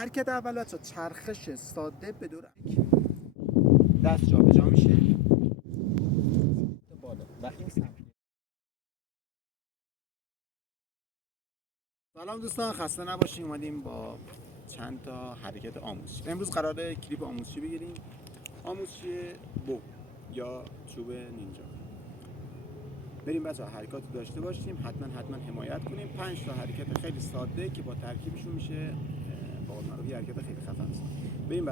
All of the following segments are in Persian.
حرکت اول بچه چرخش ساده به دور دست جابجا میشه بالا و این سمت. سلام دوستان، خسته نباشین. اومدیم با چند تا حرکت آموزشی. امروز قراره کلیپ آموزشی بگیریم. آموزشی بو یا چوب نینجا. بریم بچه حرکات داشته باشیم. حتما حمایت کنیم. 5 تا حرکت خیلی ساده که با ترکیبشون میشه با معروفی حرکت خیلی خفن است. بریم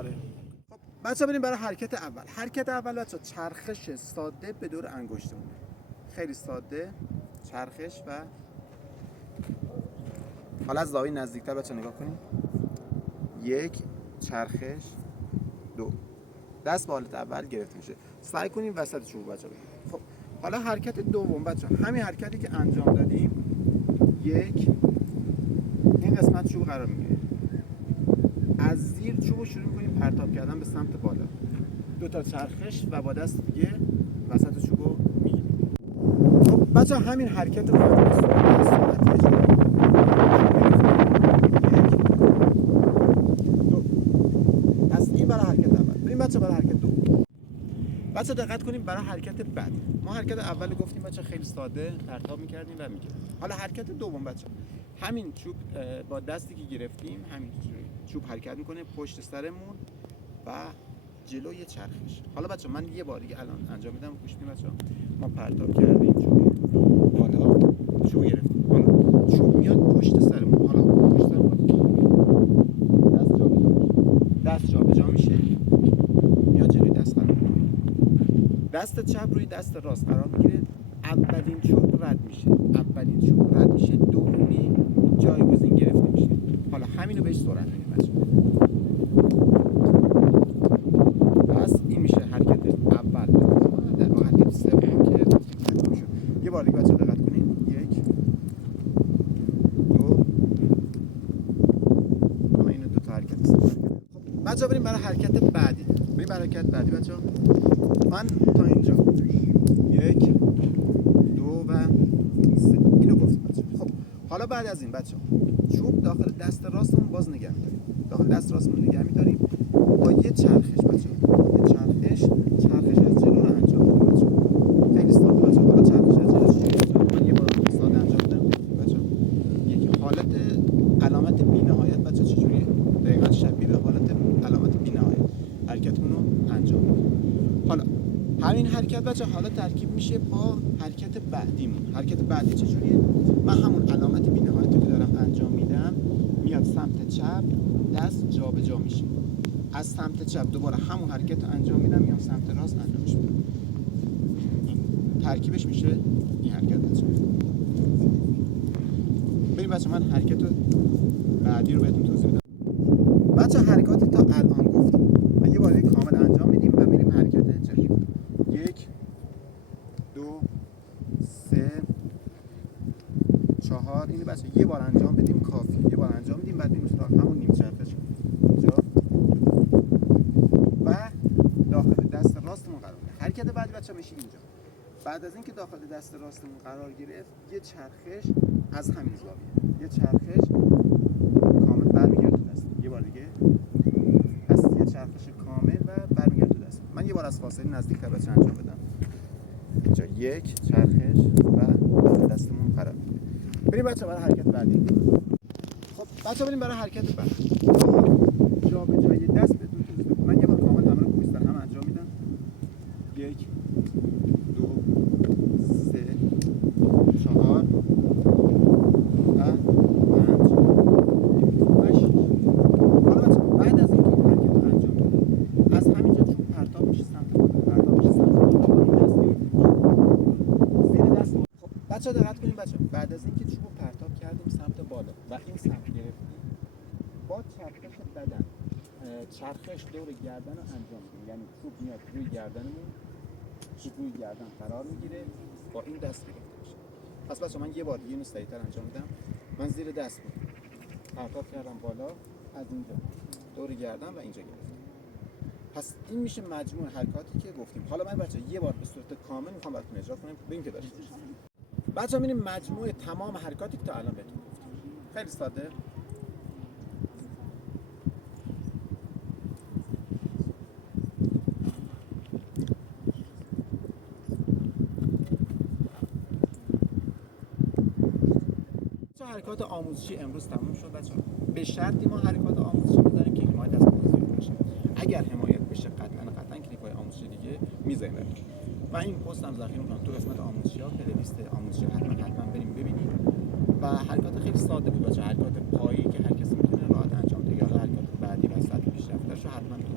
برای حرکت اول. حرکت اول بچه چرخش ساده به دور انگشتمونه. خیلی ساده چرخش و حالا از زاویه نزدیکتر بچه نگاه کنیم. 1 چرخش 2 دست به حالت اول گرفته میشه. سعی کنیم وسط چوب بچه بگیریم. خب حالا حرکت دوم بچه همین حرکتی که انجام دادیم 1 این قسمت چوب قرار میگیره. از زیر چوب رو شروع میکنیم پرتاب کردن به سمت بالا. 2 تا چرخش و با دست دیگه وسط چوب رو میگیریم. خب بچه همین حرکت رو برای حرکت اول. بریم بچه برای حرکت دوم. بچه دقت کنیم برای حرکت بعد. ما حرکت اول گفتیم بچه خیلی ساده پرتاب می‌کردیم و می‌گیریم. حالا حرکت دوم بچه همین چوب با دستی که گرفتیم همین چوب حرکت می‌کنه پشت سرمون و جلو یه چرخش. حالا بچه من یه بار دیگه الان انجام میدم. گوش بدید بچه. ما پرتاب کردیم چوب بالا چوب گرفتیم. حالا چوب میاد پشت سرمون. حالا پشت سرمون دست جابجا میشه. میاد جلوی دست قرار میگیره. دست چپ روی دست راست قرار میگیره. اولین چوب رد میشه. دومی جایگزین گرفته میشه. حالا همینو بهش سرعت میدیم بچه. پس این میشه حرکت اول. در واقع حرکت سوم که میشه. یه بار دیگه بچه دقت کنین. 1 2 این 2 تا حرکت است. بچه بریم برای حرکت بعدی. بچه من تا اینجا 1 2 و 3 اینو گفتیم بچه. خب حالا بعد از این بچه چوب داخل دست راستمون باز نگه می‌داریم. با یه چرخش بچه چرخش از جلو رو انجام میدیم بچه. خیلی ساده بچه. حالا چرخش از جلو من یه بار ساده انجام میدم بچه. یک حالت علامت بی‌نهایت بچه چجوریه؟ دقیقاً شبیه به حالت علامت بی‌نهایت حرکتمون رو انجام میدیم. حالا همین حرکت بچه حالا ترکیب میشه با حرکت بعدیمون. حرکت بعدی چجوریه؟ من همون علامت بی‌نهایت رو که دارم انجام میدم میاد سمت چپ دست جابجا میشه. از سمت چپ دوباره همون حرکت رو انجام میدم میام سمت راست انجامش میدم. ترکیبش میشه این حرکت بچه. بریم بچه من حرکت بعدی رو بهتون توضیح بدم. بچه حرکاتی تا الان گفتیم و یه بار کامل انجام میدیم و میریم حرکت جدید. 1 2 3 4 اینو بچه یه بار انجام بدیم کافیه. یه بار انجام بدیم بعد میریم سراغ همون نیم چرخش اینجا و داخل دست راستمون قرار گرفت. حرکت بعدی بچه میشه اینجا. بعد از اینکه داخل دست راستمون قرار گرفت یه چرخش از همین زاویه. یه چرخش کامل برمیگرده تو دست. یه بار دیگه پس یه چرخش کامل و برمیگرده تو دست. من یه بار از فاصله نزدیک‌تر بچه انجام بدم. اینجا 1 چرخش و داخل دستمون قرار میگیره. بریم بچه برای حرکت بعدی. خب بچه بریم برای حرکت بعدی. جابجایی دست به 2 تا. من یه بار کامل همه رو پشت سر هم انجام میدم. 1 2 3 4 و 5 و 6. حالا بچه بعد از اینکه این حرکت رو انجام میدیم از همینجا چوب پرتاب میشه سمت بالا. زیر دست. خب بچه دقت کنیم بچه. بعد از اینکه چوب رو پرتاب کردیم سمت بالا و این سمت گرفتیم با چرخش بدن چرخش دور گردن رو انجام میدیم. یعنی چوب میاد روی گردنمون، چوب روی گردن قرار میگیره با این دست گرفته میشه. پس بچه من یه بار دیگه اینو سریع‌تر انجام میدم. من زیر دست بود پرتاب کردم بالا از اینجا دور گردن و اینجا گرفتم. پس این میشه مجموع حرکاتی که گفتیم. حالا من بچه یه بار به صورت کامل میخوام براتون اجرا کنم. ببین که دارید بچه میریم مجموع تمام حرکاتی که تا الان بهتون گفتم. خیلی ساده. حرکات آموزشی امروز تموم شد بچه‌ها. به شرطی ما حرکات آموزشی می‌ذاریم که حمایت از ما زیاد بشه. اگر حمایت بشه قطعاً کلیپ‌های آموزشی دیگه می‌ذاریم. و این پست هم ذخیره می‌کنم تو قسمت آموزشی‌ها، پلیلیست آموزشی حتما بریم ببینید. و حرکات خیلی ساده بود بچه‌ها، حرکات پایی که هر کسی می‌تونه راحت انجام بده. حالا حرکات بعدی و سطح پیشرفته‌اش رو حتما تو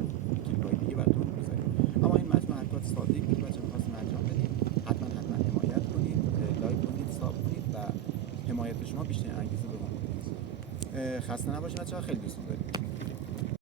کلیپ‌های دیگه براتون می‌ذاریم. اما این مجموعه حرکات ساده‌ای بود بچه‌ها، خواستیم انجام بدیم. حتما حمایت کنید، لایک کنید، ساب کنید و حمایت شما بیشتر انگیزه به ما می‌ده. خسته نباشید بچه‌ها، خیلی دوستتون داریم.